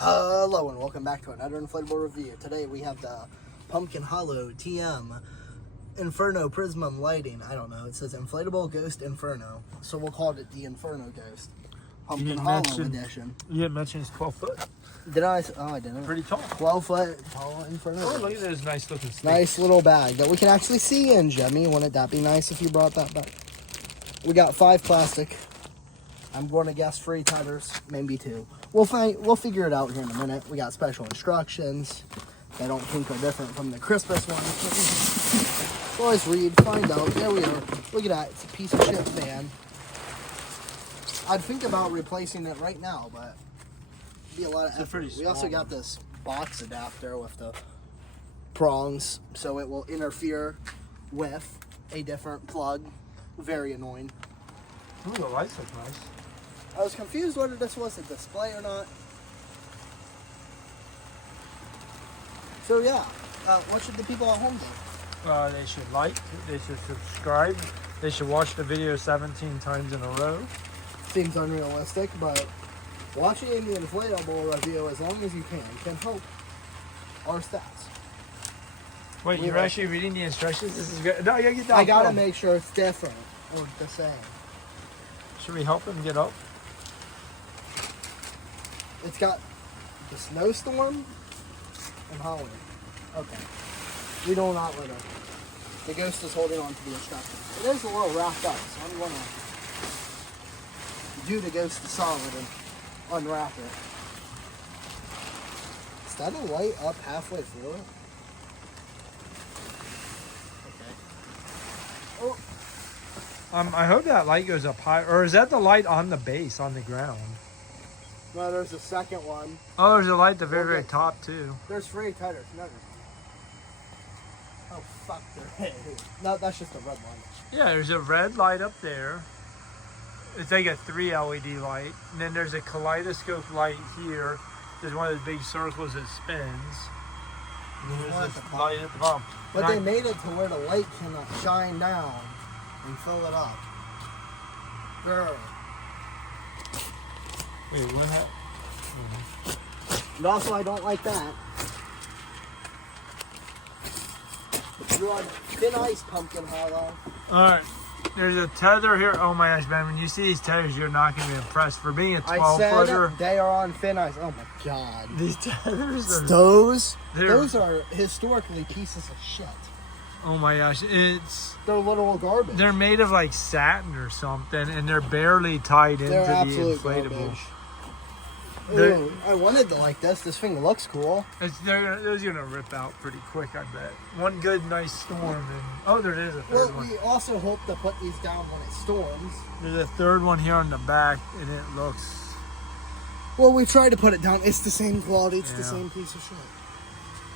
Hello and welcome back to another inflatable review. Today we have the Pumpkin Hollow TM Inferno Prism lighting. I don't know. It says inflatable Ghost Inferno, so we'll call it the Inferno Ghost Pumpkin Hollow edition. You didn't mention it's 12 foot. Did I? Oh, I didn't. Pretty tall. 12-foot tall Inferno. Oh, look at those nice looking sticks. Nice little bag that we can actually see in, Jemmy. Wouldn't that be nice if you brought that back? We got 5 plastic. I'm going to guess 3 tethers, maybe 2. We'll figure it out here in a minute. We got special instructions. They don't think are different from the Christmas ones. We'll always read, find out. There we are. Look at that. It's a piece of shit fan. I'd think about replacing it right now, but it'd be a lot of effort. We also got this box adapter with the prongs, so it will interfere with a different plug. Very annoying. Ooh, the lights look nice. I was confused whether this was a display or not. So yeah, what should the people at home do? They should like, they should subscribe, they should watch the video 17 times in a row. Seems unrealistic, but watching the inflatable review as long as you can help our stats. Wait, you're actually reading the instructions? This is good. No, you gotta get down. I gotta make sure it's different or the same. Should we help him get up? It's got the snowstorm and Halloween. Okay. We do not let it. The ghost is holding on to the instructions. It is a little wrapped up, so I'm gonna do the ghost the solid and unwrap it. Is that a light up halfway through it? Okay. Oh. I hope that light goes up high, or is that the light on the base, on the ground? No, there's a second one. Oh, there's a light at the very top too. There's 3 tethers. No, there's not. Oh, fuck, there is. No, that's just a red light. Yeah, there's a red light up there. It's like a 3 LED light. And then there's a kaleidoscope light here. There's one of those big circles that spins. And there's this light at the bottom. But they made it to where the light can shine down and fill it up. There. Wait, what happened? And also, I don't like that. You're on thin ice, Pumpkin Hollow. Alright. There's a tether here. Oh my gosh, man. When you see these tethers, you're not going to be impressed. For being a 12-footer. They are on thin ice. Oh my god. These tethers are... Those are historically pieces of shit. Oh my gosh. They're literal garbage. They're made of like satin or something, and they're barely tied into the inflatable. Garbage. Ooh, I wanted to like this. This thing looks cool. Those are gonna rip out pretty quick, I bet. One good, nice storm, and oh, there is a third one. We also hope to put these down when it storms. There's a third one here on the back, and it looks. Well, we tried to put it down. It's the same quality. It's the same piece of shit.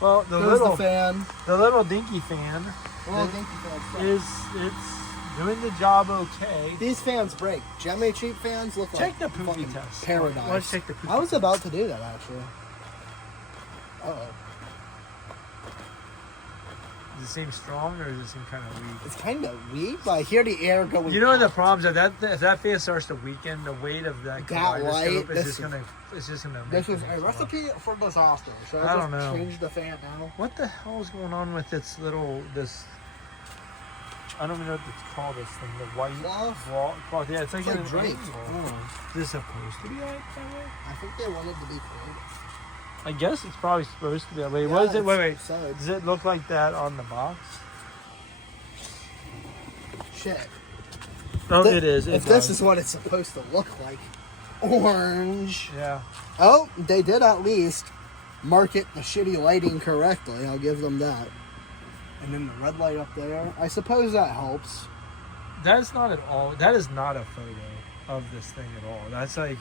Well, the little dinky fan, is doing the job okay. These fans break. Jemmy cheap fans look like the poopy test. Paradise. Let's take the poopy I was about to do that actually. Uh-oh. Does it seem strong or does it seem kind of weak? It's kind of weak, but I hear the air going. You know the problems if that fan starts to weaken, the weight of that kaleidoscope is just gonna. It's just gonna. This is a recipe for disaster. Should I don't know. Change the fan now? What the hell is going on with this? I don't even know what it's called. This thing, the white cloth. Yeah, it's like an draped. Is this supposed to be that way? I think they wanted to be cool. I guess it's probably supposed to be that way. What is it? Wait. Does it look like that on the box? Shit. Oh, it is. If this is what it's supposed to look like. Orange. Yeah. Oh, they did at least market the shitty lighting correctly. I'll give them that. And then the red light up there. I suppose that helps. That's not at all. That is not a photo of this thing at all. That's like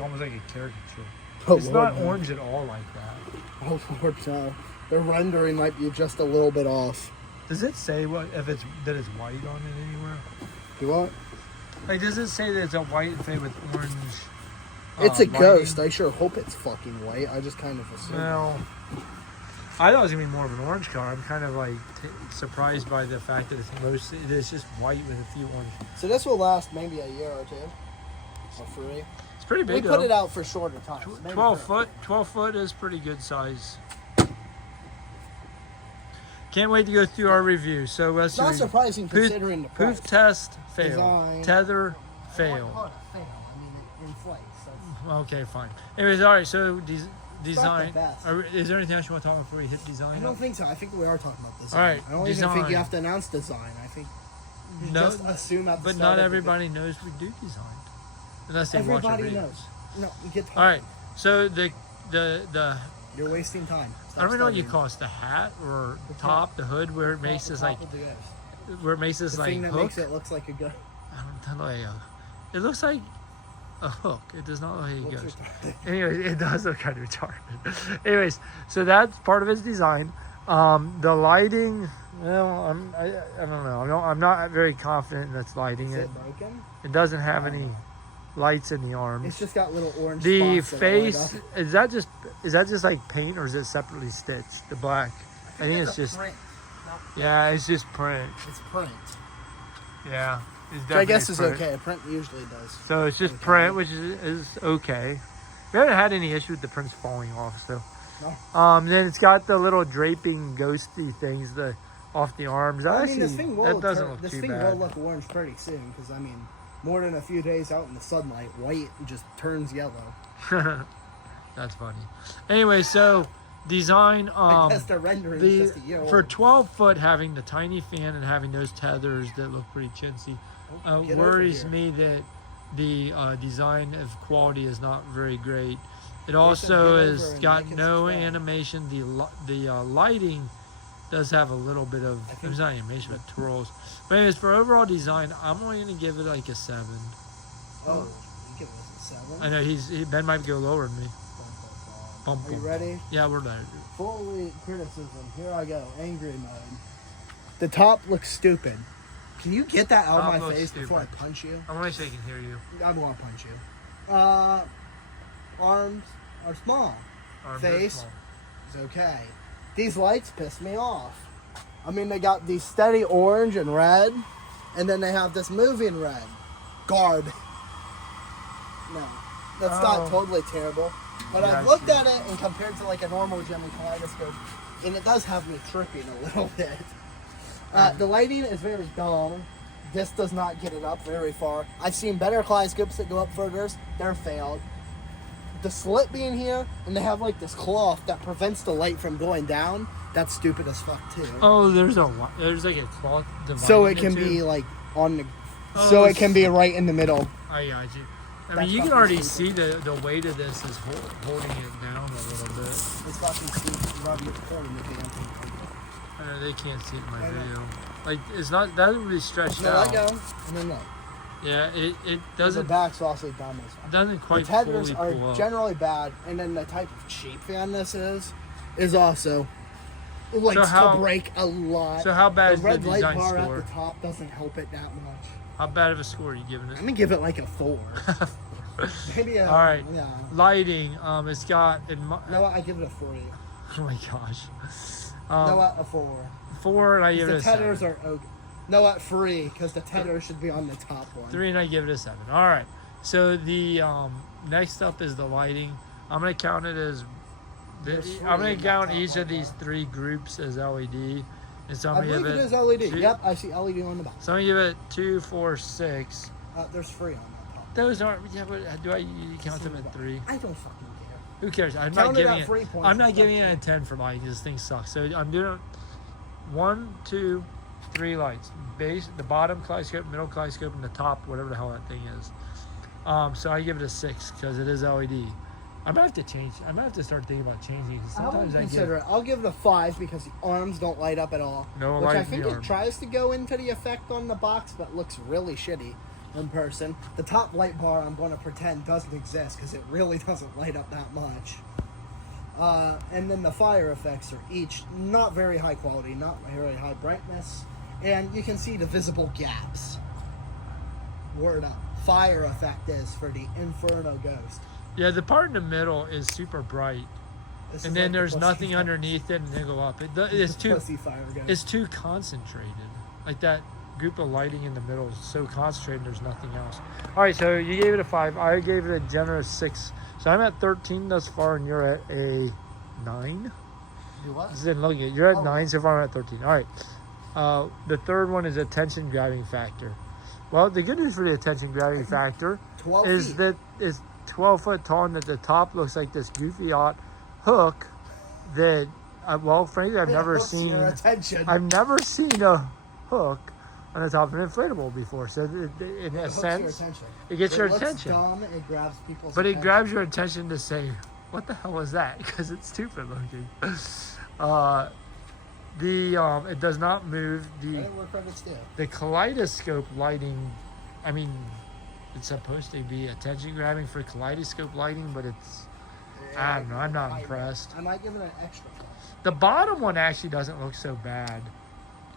almost like a caricature. Oh, it's Lord, not orange at all like that. Oh Lord, no. The rendering might be just a little bit off. Does it say that it's white on it anywhere? Do what? Like, does it say that it's a white thing with orange? It's a ghost. I sure hope it's fucking white. I just kind of assume. Well, I thought it was gonna be more of an orange color. I'm kind of like surprised by the fact that it's just white with a few orange. So this will last maybe a year or two, or 3. It's pretty big. We put it out for shorter times. Maybe 12 for- foot. 12 foot is pretty good size. Can't wait to go through our review. So let's It's not see. surprising considering the price. Poof test fail. Design. Tether I fail. wouldn't call it a fail. I mean, it inflates. So Okay, fine. Anyways, all right. So design. best. Is there anything else you want to talk about before we hit design? I don't think so. I think we are talking about design. All right, I don't even design. think you have to announce design. I think you No, just assume at the but start not of the everybody knows we do design, unless they watch our Everybody videos. knows. No, you get All right. So the You're wasting time. I don't know what you call it, the hat or top, the hood, where it makes this like the thing that hook. makes it looks like a gun. I don't know. It looks like a hook. It does not look like a Looks ghost. retarded. Anyways, it does look kind of retarded. Anyways, so that's part of its design. The lighting, well, I don't know. I'm not very confident in its lighting. Is It it broken? it doesn't have any lights in the arms. It's just got little orange The spots that light face up. is that just like paint, or is it separately stitched? The black. I think it's a just print. yeah, it's just print. It's print. Yeah, it's Which I guess is print. okay. A print usually does. So it's just Okay. print, which is okay. We haven't had any issue with the prints falling off, so. No. Then it's got the little draping ghosty things off the arms. I Actually, mean, this thing will that doesn't look this too thing bad. will look orange pretty soon because I mean, more than a few days out in the sunlight, white just turns yellow. That's funny. Anyway, so design. I guess the rendering is just a year For old. 12 foot, having the tiny fan and having those tethers that look pretty chintzy Get over worries here. me that the design of quality is not very great. It get also over has and got like and no subscribe. animation. The lighting does have a little bit of I think- there's not animation but twirls. But anyways, for overall design, I'm only gonna give it like a 7. Oh, you give us a 7. I know Ben might go lower than me. Bum, Are you bum. ready? Yeah, we're there. Fully criticism. Here I go. Angry mode. The top looks stupid. Can you get that out Top of my looks face before I stupid. punch you? I want to say I can hear you. I want to punch you. Arms are small. Arms are Face. small. It's okay. These lights piss me off. I mean, they got these steady orange and red, and then they have this moving red. Guard. No, that's Oh. not totally terrible. But Yeah, I've I looked see. at it and compared to like a normal Gemini kaleidoscope, and it does have me tripping a little bit. The lighting is very dull. This does not get it up very far. I've seen better kaleidoscopes that go up further. They're failed. The slit being here, and they have like this cloth that prevents the light from going down. That's stupid as fuck too. Oh, there's like a cloth dividing So it the can two. be like on the. Oh, So it can be right in the middle. I got you. I That's mean, you can fucking already stupid. see the weight of this is holding it down a little bit. It's fucking stupid. Rob, you're recording the damn thing. I know they can't see it in my I know. video. Like it's not that doesn't really stretch No, out. let go. And then look. Yeah, it The doesn't back's also dumb as fuck. doesn't The quite tethers fully are pull up. generally bad, and then the type of cheap fan this is also likes how- to break a lot. So how bad the is the red light design bar score? at the top doesn't help it that much. How bad of a score are you giving I'm it? gonna give it like a 4. Maybe a. All right. Yeah. Lighting, it's got No, I give it a 3. oh my gosh. No, what, a 4. 4 and I give The it a tethers 7. are okay. No, at 3 because the tether should be on the top one. 3 and I give it a 7. All right. So the next up is the lighting. I'm gonna count it as There's three I'm gonna in that count top each one, of these 3 groups as LED, and so I'm I gonna give believe it it. is LED. two- Yep, I see LED on the bottom. So I'm gonna give it 2, 4, 6. There's 3 on the top. Those aren't. Yeah, but do I you count them at 3? I don't fucking care. Who cares? I'm Count not it giving at it. 3 points. I'm not It's giving it up a 10 for lighting. This thing sucks. So I'm doing 1, 2, 3 lights. Base, the bottom kaleidoscope, middle kaleidoscope, and the top, whatever the hell that thing is. So I give it a 6 because it is LED. I'm gonna have to change. I'm gonna have to start thinking about changing it. 'Cause I would sometimes I consider give it. I'll give it a 5 because the arms don't light up at all. no Which light I in think the it arm. tries to go into the effect on the box, but looks really shitty in person. The top light bar, I'm going to pretend doesn't exist because it really doesn't light up that much. And then the fire effects are each not very high quality, not very high brightness, and you can see the visible gaps. Word up. Fire effect is for the Inferno Ghost. Yeah, the part in the middle is super bright, This and is then like the there's pussy nothing fire- underneath it, and they go up. It's the too. pussy fire ghost. It's too concentrated. Like that. group of lighting in the middle is so concentrated. There's nothing else. All right, so you gave it a 5. I gave it a generous 6. So I'm at 13 thus far, and you're at a 9. Do what? You're at 9 yeah. so far. I'm at 13. All right. The third one is attention grabbing factor. Well, the good news for the attention grabbing factor 12 is feet. that it's 12 foot tall, and at the top looks like this goofy hook that, well, frankly, I've never hooks seen. your attention. I've never seen a hook on the top of an inflatable before. So in a sense, it gets your attention. Dumb, it grabs people's But attention. it grabs your attention to say, what the hell is that? Because it's stupid looking. It does not move. The kaleidoscope lighting, I mean, it's supposed to be attention grabbing for kaleidoscope lighting, but it's, I don't know, I'm not impressed. I might give it an extra 5. The bottom one actually doesn't look so bad.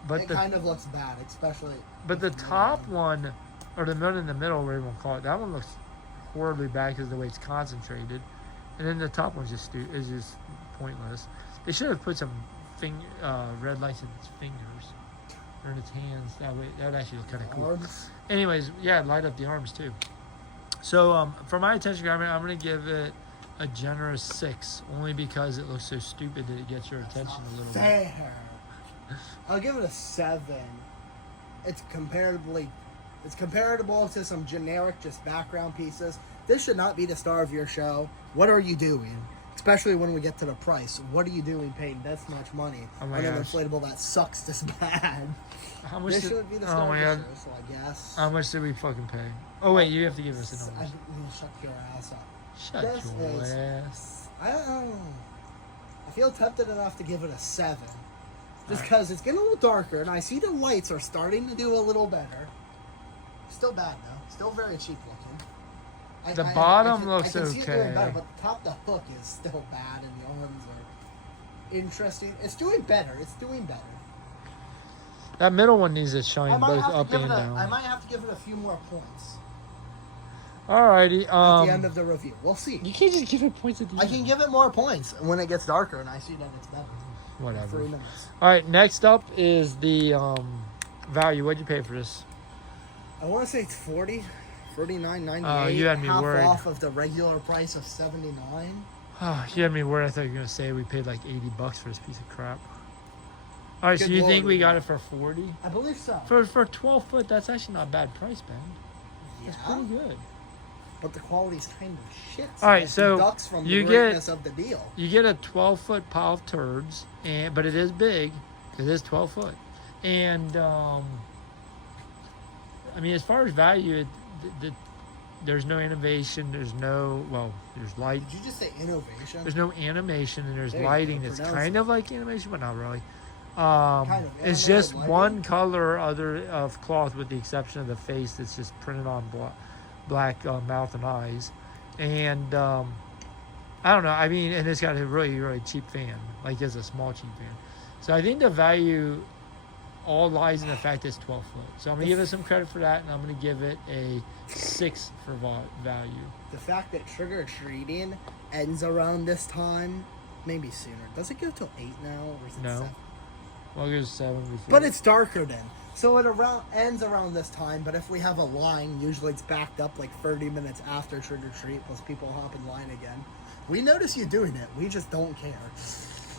But It kind of looks bad, especially. But the top one, or the one in the middle, whatever you want to call it, that one looks horribly bad because of the way it's concentrated. And then the top one's just pointless. They should have put some red lights in its fingers or in its hands. That would actually look kind of cool. Arms. Anyways, yeah, light up the arms too. So for my attention grabbing, I'm going to give it a generous 6, only because it looks so stupid that it gets your attention a little bit. Fair. I'll give it a 7. It's comparable to some generic just background pieces. This should not be the star of your show. What are you doing? Especially when we get to the price. What are you doing paying this much money on an inflatable that sucks this bad? How much This shouldn't be the star of your show, so I guess. How much did we fucking pay? Oh wait, you have to give us the numbers. Shut your ass up. Shut your ass. I don't know. I feel tempted enough to give it a 7. Just because it's getting a little darker, and I see the lights are starting to do a little better. Still bad, though. Still very cheap looking. The bottom looks I can see it doing okay. better, but the top, the hook is still bad, and the arms are interesting. It's doing better. It's doing better. That middle one needs to shine both up and down. I might have to give it a few more points Alrighty. at the end of the review. We'll see. You can't just give it points at the end. I can give it more points when it gets darker, and I see that it's better. Whatever. 3 minutes. Alright, next up is the value. What'd you pay for this? I want to say it's 40, 49.98. You had me half worried. off of the regular price of 79. You had me worried. I thought you were going to say we paid like $80 for this piece of crap. Alright, so Good you Lord, think we we got did. it for 40? I believe so. For 12 foot, that's actually not a bad price, Ben. That's pretty good. But the quality's kind of shit. All right, it so deducts from you the get- greatness of the deal. You get a 12-foot pile of turds, but it is big. It is 12 foot. And, I mean, as far as value, there's no innovation. There's light. Did you just say innovation? There's no animation, and there's There you lighting go, that's pronounce kind it. of like animation, but not really. Kind of It's animated just lighting? one color of cloth, with the exception of the face that's just printed on black mouth and eyes. And I don't know. I mean, and it's got a really, really cheap fan. Like, it's a small cheap fan. So I think the value all lies in the fact that it's 12 foot. So I'm going to give it some credit for that, and I'm going to give it a 6 for value. The fact that trick-or-treating ends around this time, maybe sooner. Does it go till 8 now, or is it No. 7? Well, it was 7 before. But it's darker then. So it ends around this time, but if we have a line, usually it's backed up like 30 minutes after trick-or-treat, plus people hop in line again. We notice you doing it. We just don't care.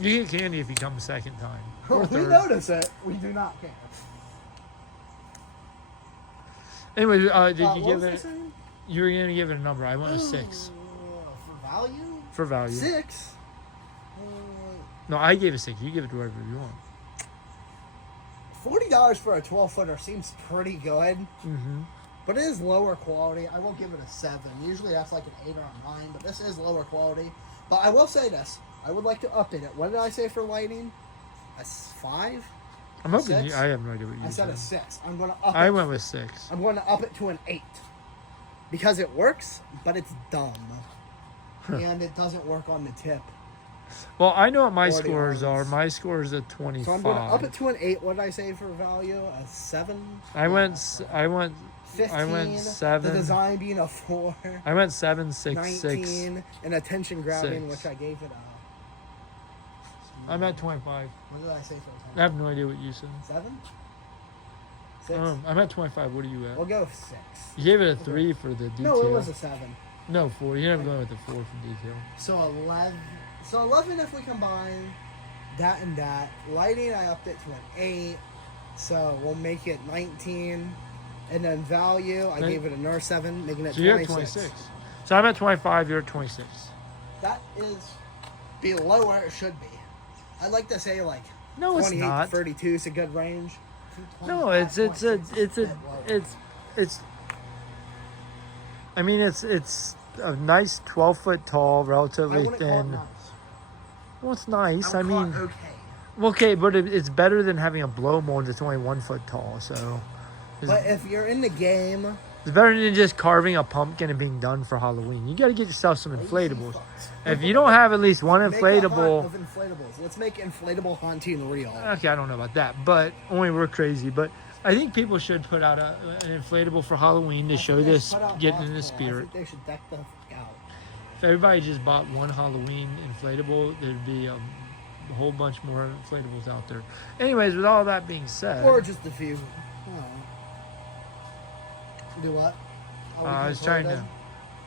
You get candy if you come a second time. Or We third. notice it. We do not care. Anyway, did you What give was I it? saying? You were going to give it a number. I went a 6 For value? for value. 6? No, I gave a 6. You give it to whatever you want. $40 for a 12-footer seems pretty good, Mm-hmm. but it is lower quality. I will give it a 7. Usually that's like an 8 or a 9, but this is lower quality. But I will say this. I would like to up it. What did I say for lighting? A 5? I'm hoping 6? I have no idea what you I said a said. 6. I'm going to up I it. went with 6. I'm going to up it to an 8. Because it works, but it's dumb. And it doesn't work on the tip. Well, I know what my 40 scores are. arms. My score is a 25. So I'm going to up it to an 8. What did I say for value? A 7? I went 15. 7. The design being a 4. I went 7, 6, 19. 6. And attention grabbing, 6. which I gave it a... I'm at 25. What did I say for I attention? have no idea what you said. 7? 6? I'm at 25. What are you at? We'll go 6. You gave it a 3 for the detail. No, it was a 7. No, 4. You're never going with the 4 for detail. So 11. So 11 if we combine that and that. Lighting, I upped it to an 8. So we'll make it 19. And then value, I gave it another 7, making it 26. So you're at 26. So I'm at 25, you're at 26. That is below where it should be. I'd like to say like No, it's 28 not. to 32 is a good range. No, it's I mean, it's a nice 12-foot tall, I relatively wouldn't call it thin. nice. Well, it's nice. I I would call mean, it okay. okay, but it's better than having a blow mold that's only 1 foot tall. So But if you're in the game, it's better than just carving a pumpkin and being done for Halloween. You got to get yourself some inflatables. If you don't have at least one make a hunt inflatable, of inflatables. Let's make inflatable haunting real. okay, I don't know about that, but only we're crazy. But I think people should put out an inflatable for Halloween to show this getting in the spirit. I think they should deck the fuck out. If everybody just bought one Halloween inflatable, there'd be a whole bunch more inflatables out there. Anyways, with all that being said, Or just a few. Do what? I was trying to.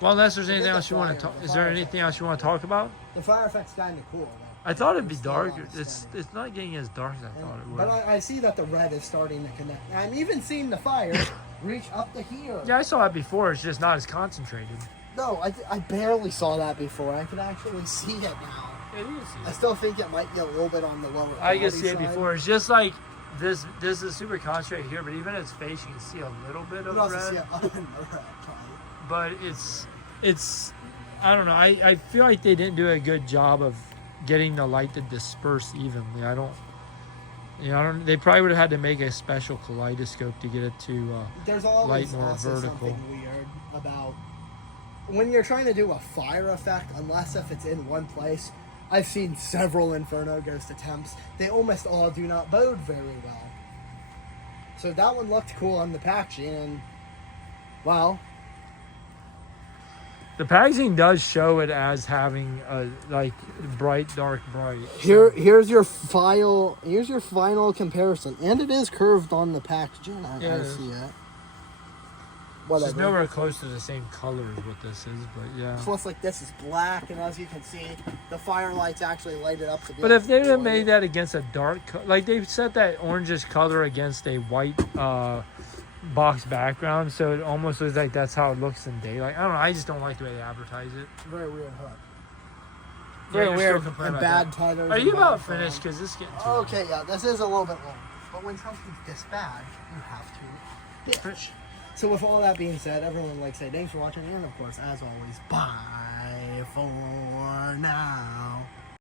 Well, unless there's anything else you want to talk. Is there anything else you want to talk about? The fire effect's kind of cool. Man. I thought it'd be It's darker. still It's not getting as dark as I thought it would. But I see that the red is starting to connect. I'm even seeing the fire reach up to here. Yeah, I saw it before. It's just not as concentrated. No, I barely saw that before. I can actually see it now. Yeah, you can see I still think it might be a little bit on the lower. I can quality see it side. before. It's just like this. This is super concentrated here, but even its face, you can see a little bit You of can also red. see it on the red, right? But it's. I don't know. I feel like they didn't do a good job of getting the light to disperse evenly. I don't. They probably would have had to make a special kaleidoscope to get it to There's always light more also vertical. something weird about when you're trying to do a fire effect, unless if it's in one place. I've seen several Inferno Ghost attempts. They almost all do not bode very well. So that one looked cool on the packaging, and well, The packaging does show it as having a like bright, dark, bright. here's your file. Here's your final comparison, and it is curved on the packaging. I see it. Whatever. It's nowhere close to the same color as what this is, but yeah. Plus, like this is black, and as you can see, the firelights actually light it up. But if they would have made that against a dark, like they set that orangish color against a white box background, so it almost looks like that's how it looks in daylight. I don't know. I just don't like the way they advertise it. Very weird hook. Yeah, Very you're weird still complaining and about bad that. titles. Are and you bad about film. finished? Because this is getting too Okay, yeah, this is a little bit long. But when something's this bad, you have to bitch. So with all that being said, everyone would like to say thanks for watching, and of course, as always, bye for now.